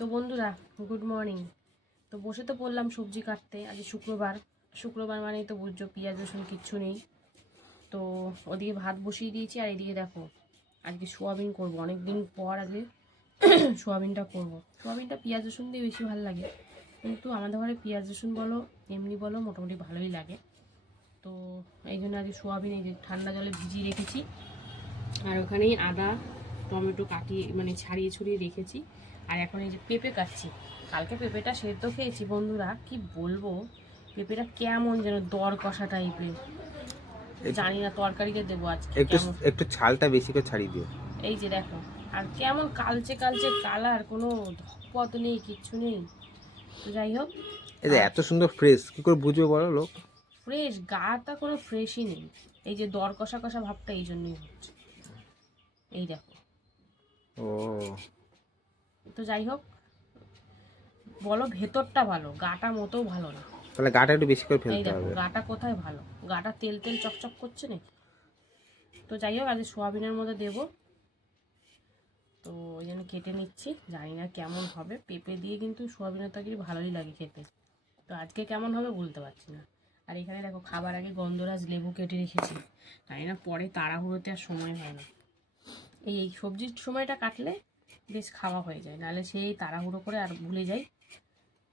তো বন্ধুরা good morning তো বসে তো পড়লাম সবজি কাটতে আজ শুক্রবার। শুক্রবার মানেই তো বুঝছ পেঁয়াজ, রসুন কিচ্ছু নেই। তো ওদিকে ভাত বসিয়ে দিয়েছি, আর এদিকে দেখো, আজকে সোয়াবিন করব। অনেক দিন পর আজকে সোয়াবিনটা করব। সোয়াবিনটা পেঁয়াজ, রসুন দিয়ে বেশি ভালো লাগে। কিন্তু আমাদের ঘরে পেঁয়াজ, রসুন বলো, এমনি বলো, মোটামুটি ভালোই লাগে। তো এই জন্য আজকে সোয়াবিন, এই যে ঠান্ডা জলে ভিজিয়ে রেখেছি। আর ওখানেই আদা টমেটো কাটিয়ে মানে ছাড়িয়ে ছড়িয়ে রেখেছি। আর এখন এই যে পেঁপে কাটছি। কালকে পেঁপেটা সেদ্ধ খেয়েছি বন্ধুরা কি বলব? পেঁপেটা কেমন যেন দর কষা টাইপের। জানি না তরকারিতে দেবো আজকে একটু একটু ছালটা বেশি করে ছাড়িয়ে দিও। এই যে দেখো আর কেমন কালচে কালচে কালার কোনো পথ নেই কিচ্ছু নেই। তো যাই হোক এই যে এত সুন্দর ফ্রেশ কি করে বুঝবে বলো লোক? ফ্রেশ গাটা কোনো ফ্রেশই নেই। এই যে দর কষা কষা ভাবটা এই জন্যই হচ্ছে। এই দেখো। ও। তো যাই হোক বলো ভেতরটা ভালো গাটা মোটেও ভালো না। তাহলে গাটা একটু বেশি করে ফেলতে হবে। গাটা কোথায় ভালো? গাটা তেল তেল চকচক করছে নাকি? তো যাই হোক আজ সোয়াবিনের মধ্যে দেব। তো ওই জন্য কেটে নিচ্ছি জানি না কেমন হবে। পেঁপে দিয়ে কিন্তু সোয়াবিনের তরকারি ভালোই লাগে খেতে। তো আজকে কেমন হবে বলতে পারছি না। আর এখানে দেখো খাবার আগে গন্ধরাজ লেবু কেটে রেখেছি। জানি না পরে তাড়াহুড়োতে আর সময় হয় না। এই এই সবজির সময়টা কাটলে বেশ খাওয়া হয়ে যায়। নাহলে সেই তাড়াহুড়ো করে আর ভুলে যাই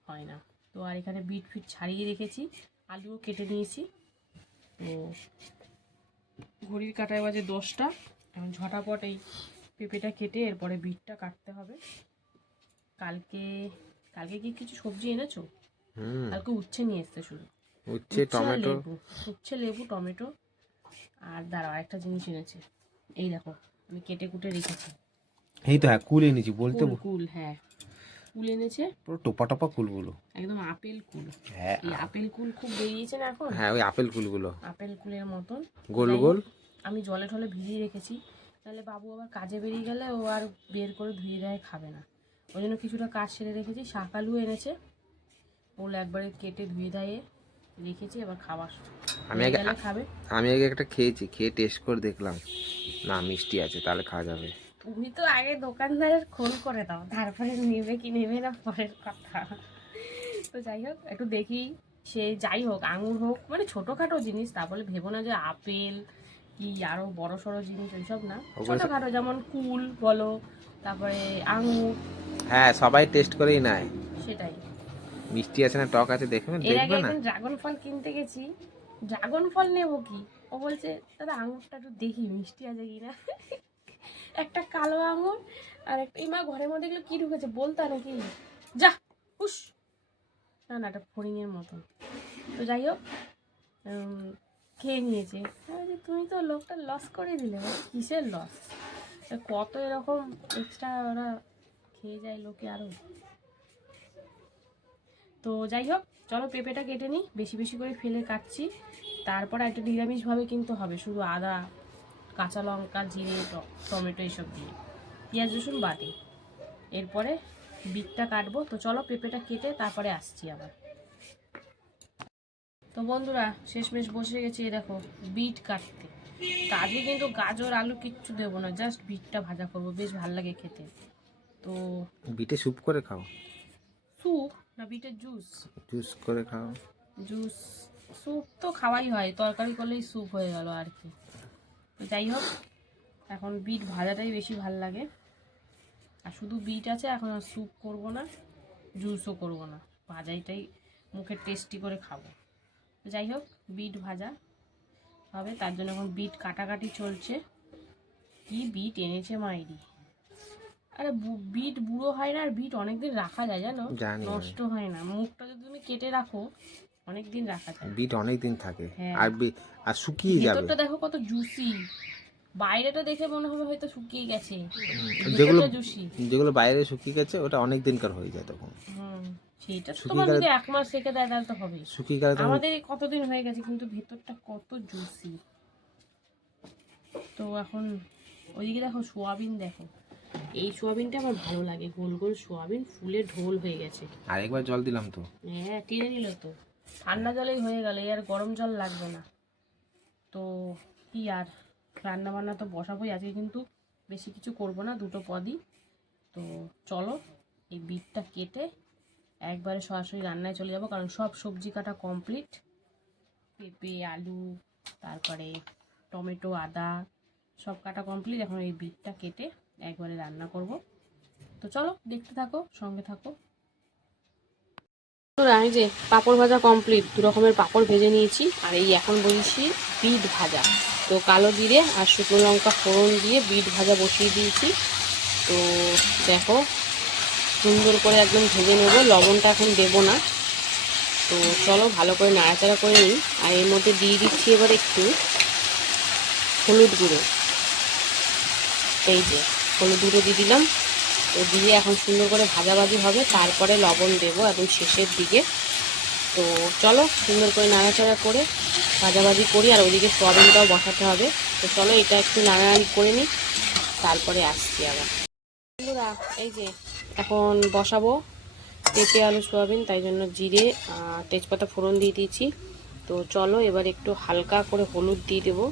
হয় না। তো আর এখানে বিট ফিট ছাড়িয়ে রেখেছি আলুও কেটে নিয়েছি। তো ঘড়ির কাটায় বাজে দশটা। এখন ঝটাপট এই পেঁপেটা কেটে এরপরে বিটটা কাটতে হবে। কালকে কালকে কি কিছু সবজি এনেছো? হুম। কালকে উচ্ছে নিয়ে এসছে শুধু। উচ্ছে টমেটো। লেবু উচ্ছে লেবু টমেটো আর দাঁড়াও আরেকটা জিনিস এনেছে। এই দেখো আমি কেটে কুটে রেখেছি। এই তো হ্যাঁ কুল এনেছি বলতে কুল হ্যাঁ। কুল এনেছে? পুরো টোপা টোপা কুলগুলো। একদম আপেল কুল। হ্যাঁ। এই আপেল কুল খুব বেরিয়েছে না এখন? হ্যাঁ ওই আপেল কুলগুলো। আপেল কুলের মতন। গোল গোল। আমি জলে ঠলে ভিজিয়ে রেখেছি। তাহলে বাবু আবার কাজে বেরিয়ে গেলে ও আর বের করে ধুয়ে দেয় খাবে না। ওই জন্য কিছুটা কাজ সেরে রেখেছি। শাক আলু এনেছে। ওগুলো একবারে কেটে ধুয়ে দেয় রেখেছি এবার খাবার আমি আগে খাবে। আমি আগে একটা খেয়েছি খেয়ে টেস্ট করে দেখলাম। না মিষ্টি আছে তাহলে খাওয়া যাবে। তুমি তো আগে দোকানদারের খোল করে দাও তারপরে নেবে কি নেবে না পরের কথা। তো যাই হোক একটু দেখি সে যাই হোক আঙুর হোক মানে ছোটোখাটো জিনিস তা বলে ভেবো না যে আপেল কি আরও বড় সড়ো জিনিস ওইসব না। ছোটোখাটো যেমন কুল বলো তারপরে আঙুর। হ্যাঁ সবাই টেস্ট করেই নেয়। সেটাই। মিষ্টি আছে না টক আছে দেখবে না। ড্রাগন ফল কিনতে গেছি। ড্রাগন ফল নেব কি? ও বলছে, দাদা, আঙুরটা একটু দেখি, মিষ্টি আছে কিনা? একটা কালো আঙুর আর একটা এই মা ঘরের মধ্যে এগুলো কি ঢুকেছে বলতা নাকি? যা উস না না একটা ফড়িংয়ের মতন তো যাই হোক খেয়ে নিয়েছে। তুমি তো লোকটা লস করে দিলে কিসের লস কত এরকম এক্সট্রা ওরা খেয়ে যায় লোকে আরও তো যাই হোক, চলো পেঁপেটা কেটে নিই, বেশি বেশি করে ফেলে কাটছি। তারপর একটা নিরামিষভাবে কিন্তু হবে শুধু আদা কাঁচা লঙ্কা জিরে টমেটো এসব দিয়ে। পেঁয়াজ রসুন বাটি এরপরে বিটটা কাটবো। তো চলো পেঁপেটা কেটে তারপরে আসছি আবার। তো বন্ধুরা শেষমেশ বসে গেছি দেখো বিট কাটতে। কাজে কিন্তু গাজর আলু কিচ্ছু দেবো না জাস্ট বিটটা ভাজা করব। বেশ ভালো লাগে খেতে। তো বিটে স্যুপ করে খাও? স্যুপ না বিটের জুস? জুস করে খাও। জুস স্যুপ তো খাওয়াই হয় তরকারি করলেই স্যুপ হয়ে গেল আর কি। তো যাই হোক এখন বিট ভাজাটাই বেশি ভালো লাগে। আর শুধু বিট আছে এখন আর স্যুপ করব না জুসও করব না। ভাজাইটাই মুখে টেস্টি করে খাব। তো যাই হোক বিট ভাজা হবে তার জন্য এখন বিট কাটাকাটি চলছে। কি বিট এনেছে মাইরি? আরে বু- বিট বুড়ো হয় না আর বিট অনেকদিন রাখা যায় জানো। নষ্ট হয় না। মুখটা যদি তুমি কেটে রাখো অনেক দিন রাখা যায়। বিট অনেক দিন থাকে। হ্যাঁ। আর আর শুকিয়ে যাবে। ভেতরটা দেখো কত জুসি বাইরেটা দেখে মনে হবে হয়তো শুকিয়ে গেছে। যেগুলো জুসি যেগুলো বাইরে শুকিয়ে গেছে ওটা অনেক দিনকার হয়ে যায় তখন। সেটা তোমার যদি এক মাস রেখে দেয় তাহলে তো হবেই। শুকিয়ে গেলে আমাদের কতদিন হয়ে গেছে কিন্তু ভেতরটা কত জুসি তো এখন ওইদিকে দেখো সোয়াবিন দেখো। এই সোয়াবিনটা আমার ভালো লাগে। গোল গোল সোয়াবিন ফুলে ঢোল হয়ে গেছে। আরেকবার জল দিলাম তো। হ্যাঁ টেনে নিল তো। ঠান্ডা জলেই হয়ে গেল আর গরম জল লাগবে না। তো কি আর রান্না বান্না তো বসাবোই আজকে কিন্তু বেশি কিছু করব না, দুটো পদই। তো চলো, এই বিটটা কেটে একবারে সরাসরি রান্নায় চলে যাব, কারণ সব সবজি কাটা কমপ্লিট। পেঁপে, আলু, তারপরে টমেটো, আদা, সব কাটা কমপ্লিট। এখন এই বিটটা কেটে একবারে রান্না করব। তো চলো, দেখতে থাকো, সঙ্গে থাকো। তো এই যে পাঁপড় ভাজা কমপ্লিট দু রকমের পাঁপড় ভেজে নিয়েছি, আর এই এখন বলছি বিট ভাজা। তো কালো জিরে আর শুকনো লঙ্কা ফোড়ন দিয়ে বিট ভাজা বসিয়ে দিয়েছি। তো দেখো, সুন্দর করে একদম ভেজে নেব, লবণটা এখন দেবো না। তো চলো ভালো করে নাড়াচাড়া করে নিই, আর এর মধ্যে দিয়ে দিচ্ছি এবার একটু হলুদ গুঁড়ো। এই যে, হলুদ গুঁড়ো দিয়ে দিলাম। তো দিয়ে এখন সুন্দর করে ভাজাভাজি হবে। তারপরে লবণ দেবো একদম শেষের দিকে। তো চলো সুন্দর করে নাড়াচাড়া করে ভাজাভাজি করি আর ওইদিকে সোয়াবিনটাও বসাতে হবে। তো চলো এটা একটু নাড়ানাড়ি করে নিই, তারপরে আসছি আবার। বন্ধুরা, এই যে এখন বসাবো পেঁপে, আলু, সোয়াবিন, তাই জন্য জিরে তেজপাতা ফোড়ন দিয়ে দিয়েছি। তো চলো এবার একটু হালকা করে হলুদ দিয়ে দেবো।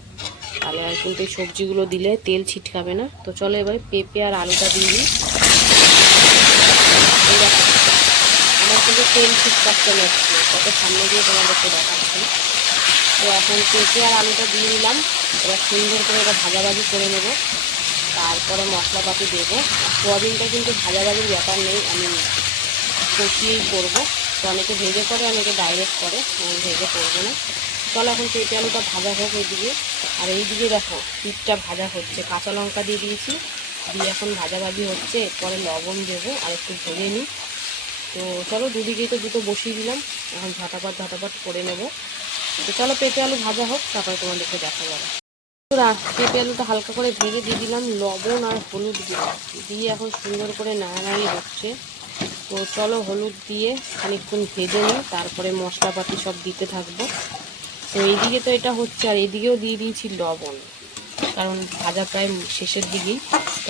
তাহলে আর কিন্তু এই সবজিগুলো দিলে তেল ছিটকাবে না। তো চলো এবার পেঁপে আর আলুটা দিয়ে দিই। এই দেখো, আমার কিন্তু তেল ছিটকাতে চলে যাচ্ছে কত সামনে দিয়ে তোমাদেরকে দেখাচ্ছি। তো এখন পেঁপে আর আলুটা দিয়ে দিলাম। এবার সুন্দর করে এটা ভাজাভাজি করে নেব। তারপরে মশলাপাতি দেবো। সোয়াবিনটা কিন্তু ভাজাভাজির ব্যাপার নেই আমি কষিয়েই করব। তো অনেকে ভেজে করে অনেকে ডাইরেক্ট করে। আমি ভেজে করব না। চলো এখন পেঁপে আলুটা ভাজা হোক এইদিকে। আর এইদিকে দেখো পিঠটা ভাজা হচ্ছে। কাঁচা লঙ্কা দিয়ে দিয়েছি। দিয়ে এখন ভাজাভাজি হচ্ছে এরপরে লবণ দেবো আর একটু ভেজে নিই। তো চলো দুদিকেই তো দুটো বসিয়ে দিলাম এখন ঝটাপট ঝটাপট করে নেব। তো চলো পেঁপে আলু ভাজা হোক তারপরে তোমাদেরকে দেখা যাবে বন্ধুরা, পেঁপে আলুটা হালকা করে ভেজে দিয়ে দিলাম লবণ আর হলুদ দিয়ে। দিয়ে এখন সুন্দর করে নাড়ানাড়ি হচ্ছে। তো চলো হলুদ দিয়ে খানিকক্ষণ ভেজে নিই তারপরে মশলাপাতি সব দিতে থাকব। তো এইদিকে তো এটা হচ্ছে আর এদিকেও দিয়ে দিয়েছি লবণ। কারণ ভাজা প্রায় শেষের দিকেই।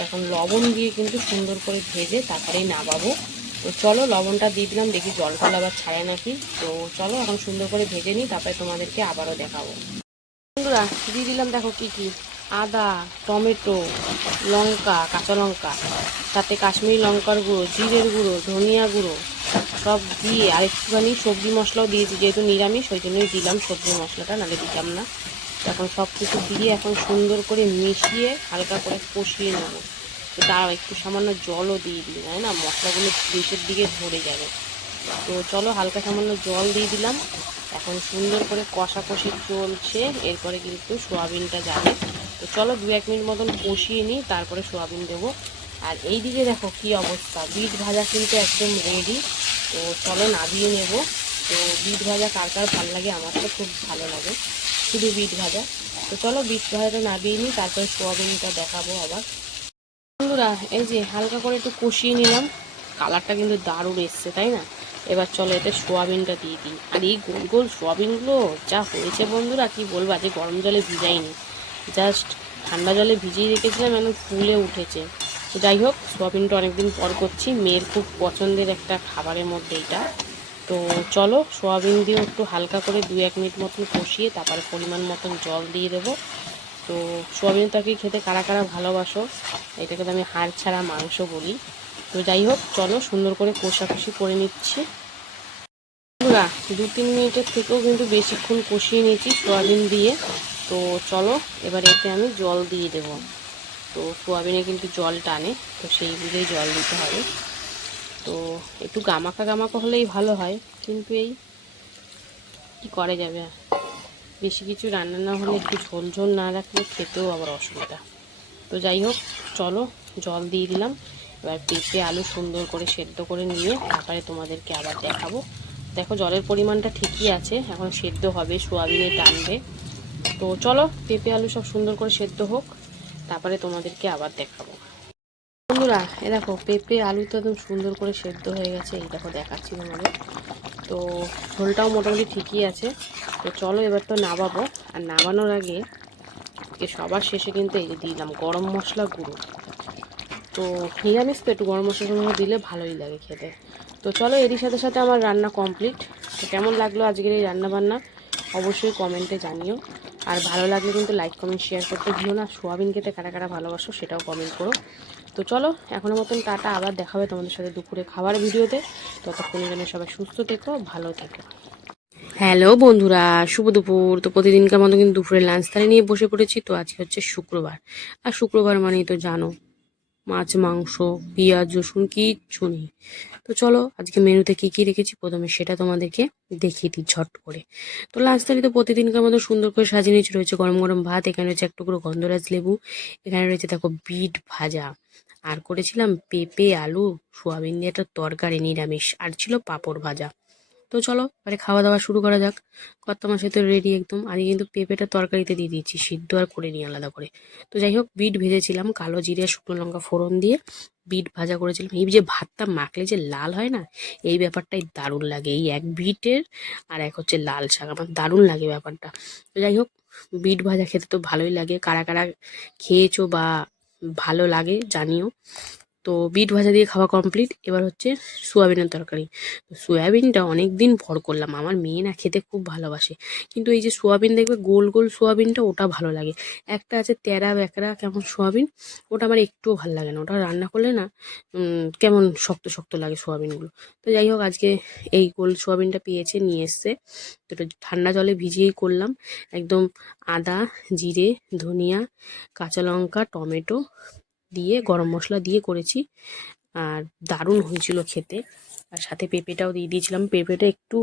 এখন লবণ দিয়ে কিন্তু সুন্দর করে ভেজে তারপরেই নামাবো। তো চলো লবণটা দিয়ে দিলাম, দেখি জল টল আবার ছাড়ে নাকি। তো চলো এখন সুন্দর করে ভেজে নিই, তারপরে তোমাদেরকে আবারও দেখাবো। বন্ধুরা, দিয়ে দিলাম দেখো কি কি? আদা, টমেটো, লঙ্কা, কাঁচা লঙ্কা সাথে কাশ্মীরি লঙ্কার গুঁড়ো, জিরের গুঁড়ো, ধনিয়া গুঁড়ো, সব দিয়ে আর একটুখানি সবজি মশলাও দিয়েছি, যেহেতু নিরামিষ, ওই জন্যই দিলাম সবজি মশলাটা, নাহলে দিতাম না। এখন সব কিছু দিয়ে এখন সুন্দর করে মিশিয়ে হালকা করে কষিয়ে নেব। তো দাঁড়াও, একটু সামান্য জলও দিয়ে দিই, তাই না? মশলাগুলো বেশের দিকে ধরে যাবে। তো চলো, হালকা সামান্য জল দিয়ে দিলাম। এখন সুন্দর করে কষাকষি চলছে, এরপরে কিন্তু সোয়াবিনটা যাবে। তো চলো, দু এক মিনিট মতন কষিয়ে নিই, তারপরে সোয়াবিন দেবো। আর এই দিকে দেখো কি অবস্থা, বিট ভাজা কিন্তু একদম রেডি তো চলো নাবিয়ে নেব। তো বিট ভাজা কার কার ভালো লাগে আমার তো খুব ভালো লাগে। শুধু বিট ভাজা। তো চলো বিট ভাজাটা নাবিয়ে নিই, তারপরে সোয়াবিনটা দেখাবো আবার। বন্ধুরা, এই যে হালকা করে একটু কষিয়ে নিলাম। কালারটা কিন্তু দারুণ এসছে, তাই না? এবার চলো এতে সোয়াবিনটা দিয়ে দিই। আর এই গোল গোল সোয়াবিনগুলো যা হয়েছে বন্ধুরা, কি বলব, আজকে গরম জলে ভিজাইনি। জাস্ট ঠান্ডা জলে ভিজিয়ে রেখেছিলাম, এখন ফুলে উঠেছে। যাই হোক, সোয়াবিনটা অনেকদিন পর করছি। মেয়ের খুব পছন্দের একটা খাবারের মধ্যে এটা। তো চলো সোয়াবিন দিয়ে একটু হালকা করে দু এক মিনিট মতন কষিয়ে তারপরে পরিমাণ মতন জল দিয়ে দেবো। তো সোয়াবিন তরকারি খেতে কারা কারা ভালোবাসো, এটাকে তো আমি হাড় ছাড়া মাংস বলি। তো যাই হোক, চলো সুন্দর করে কষাকষি করে নিচ্ছি। বন্ধুরা, দু তিন মিনিটের থেকেও কিন্তু বেশিক্ষণ কষিয়ে নিয়েছি সোয়াবিন দিয়ে। তো চলো এবার এতে আমি জল দিয়ে দেব। তো সোয়াবিনে কিন্তু জল টানে, তো সেই বুঝেই জল দিতে হবে। তো একটু গামাকা গামাকা হলেই ভালো হয়। কিন্তু এই কি করা যাবে? বেশি কিছু রান্না না হলে একটু ঝোল ঝোল না রাখলে খেতেও আবার অসুবিধা। তো যাই হোক, চলো জল দিয়ে দিলাম। এবার পেঁপে আলু সুন্দর করে সেদ্ধ করে নিয়ে তারপরে তোমাদেরকে আবার দেখাবো। দেখো জলের পরিমাণটা ঠিকই আছে, এখন সেদ্ধ হবে, সোয়াবিনে টানবে। তো চলো পেঁপে আলু সব সুন্দর করে সেদ্ধ হোক, তারপরে তোমাদেরকে আবার দেখাবো। বন্ধুরা এ দেখো, পেঁপে আলু তো একদম সুন্দর করে সেদ্ধ হয়ে গেছে। এই দেখো, দেখাচ্ছি তোমাদের। তো ঝোলটাও মোটামুটি ঠিকই আছে। তো চলো এবার তো নামাবো। আর নামানোর আগে সবার শেষে কিন্তু এই যে দিলাম গরম মশলা গুঁড়ো। তো নিরামিষ তো একটু গরম মশলা গুঁড়ো দিলে ভালোই লাগে খেতে। তো চলো এরই সাথে সাথে আমার রান্না কমপ্লিট। তো কেমন লাগল আজকের এই রান্না বান্না অবশ্যই কমেন্টে জানিও। আর ভালো লাগলে কিন্তু লাইক কমেন্ট শেয়ার করতে দিও না। সোয়াবিন খেতে কারা কারা ভালোবাসো সেটাও কমেন্ট করো। তো চলো এখনও মতন টাটা। আবার দেখা হবে তোমাদের সাথে দুপুরে খাবার ভিডিওতে। ততক্ষণের জন্য সবাই সুস্থ থেকো, ভালো থেকো। হ্যালো বন্ধুরা, শুভ দুপুর। তো প্রতিদিনকার মতো কিন্তু দুপুরের লাঞ্চ থালি নিয়ে বসে পড়েছি। তো আজকে হচ্ছে শুক্রবার। আর শুক্রবার মানেই তো জানো মাছ, মাংস, পেঁয়াজ, রসুন কিচ্ছু নেই। তো চলো, আজকে মেনুতে কি কি রেখেছি? প্রথমে সেটা তোমাদেরকে দেখিয়ে দিই ঝট করে। তো লাঞ্চ তো প্রতিদিনকার মতো সুন্দর করে সাজিয়ে নিয়েছি, রয়েছে গরম গরম ভাত, এখানে রয়েছে এক টুকরো গন্ধরাজ লেবু, এখানে রয়েছে দেখো বিট ভাজা। আর করেছিলাম পেঁপে, আলু, সোয়াবিন দিয়ে একটা তরকারি, নিরামিষ, আর ছিল পাঁপড় ভাজা। তো চলো, এবারে খাওয়া দাওয়া শুরু করা যাক। কর্তা মাসে তো রেডি একদম। আজকে কিন্তু পেঁপেটা তরকারিতে দিয়ে দিয়েছি, সিদ্ধ আর করে নিই আলাদা করে। তো যাই হোক, বিট ভেজেছিলাম, কালো জিরে শুকনো লঙ্কা ফোড়ন দিয়ে বিট ভাজা করেছিলাম। এই যে ভাতটা মাখলে যে লাল হয় না, এই ব্যাপারটাই দারুণ লাগে। এই এক বিটের আর এক হচ্ছে লাল শাক, আমার দারুণ লাগে ব্যাপারটা। তো যাই হোক, বিট ভাজা খেতে তো ভালোই লাগে। কারা কারা খেয়েছো বা ভালো লাগে জানিও। তো বিট ভাজা দিয়ে খাওয়া কমপ্লিট এবার হচ্ছে সোয়াবিনের তরকারি। তো সোয়াবিনটা অনেক দিন ভর করলাম। আমার মেয়ে না খেতে খুব ভালোবাসে। কিন্তু এই যে সোয়াবিন দেখবে, গোল গোল সোয়াবিনটা ওটা ভালো লাগে। একটা আছে তেরা বেকরা কেমন সোয়াবিন, ওটা আমার একটুও ভালো লাগে না। ওটা রান্না করলে না কেমন শক্ত শক্ত লাগে সোয়াবিনগুলো। তো যাই হোক, আজকে এই গোল সোয়াবিনটা পেয়েছে, নিয়ে এসছে। তো ঠান্ডা জলে ভিজিয়েই করলাম। একদম আদা, জিরে, ধনিয়া, কাঁচা লঙ্কা, টমেটো দিয়ে, গরম মশলা দিয়ে করেছি। আর দারুণ হয়েছিল খেতে। আর সাথে পেঁপেটাও দিয়ে দিয়েছিলাম। পেঁপেটা একটু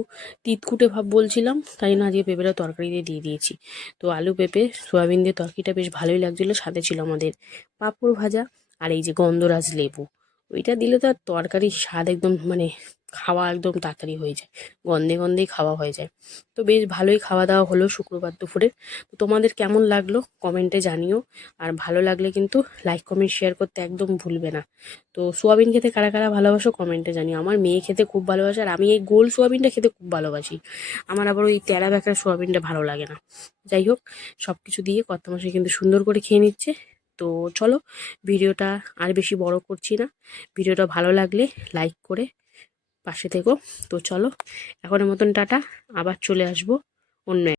তিতকুটে ভাব বলছিলাম, তাই না? আজকে পেঁপেটা তরকারি দিয়ে দিয়ে দিয়েছি। তো আলু, পেঁপে, সোয়াবিন দিয়ে তরকারিটা বেশ ভালোই লাগছিল। সাথে ছিল আমাদের পাঁপড় ভাজা আর এই যে গন্ধরাজ লেবু। ওইটা দিলে তো আর তরকারির স্বাদ একদম মানে খাওয়া একদম তাড়াতাড়ি হয়ে যায়। গন্ধে গন্ধেই খাওয়া হয়ে যায়। তো বেশ ভালোই খাওয়া দাওয়া হলো শুক্রবার দুপুরে। তো তোমাদের কেমন লাগল কমেন্টে জানিও। আর ভালো লাগলে কিন্তু লাইক কমেন্ট শেয়ার করতে একদম ভুলবে না। তো সোয়াবিন খেতে কারা কারা ভালোবাসো কমেন্টে জানিও। আমার মেয়ে খেতে খুব ভালোবাসে আর আমি এই গোল সোয়াবিনটা খেতে খুব ভালোবাসি। আমার আবার ওই তেরা ব্যাকড়া সোয়াবিনটা ভালো লাগে না। যাই হোক সব কিছু দিয়ে কত মাসে কিন্তু সুন্দর করে খেয়ে নিচ্ছে। তো চলো, ভিডিওটা আর বেশি বড় করছি না। ভিডিওটা ভালো লাগলে লাইক করে পাশে থেকো। তো চলো এখনের মতন টাটা আবার চলে আসব অন্য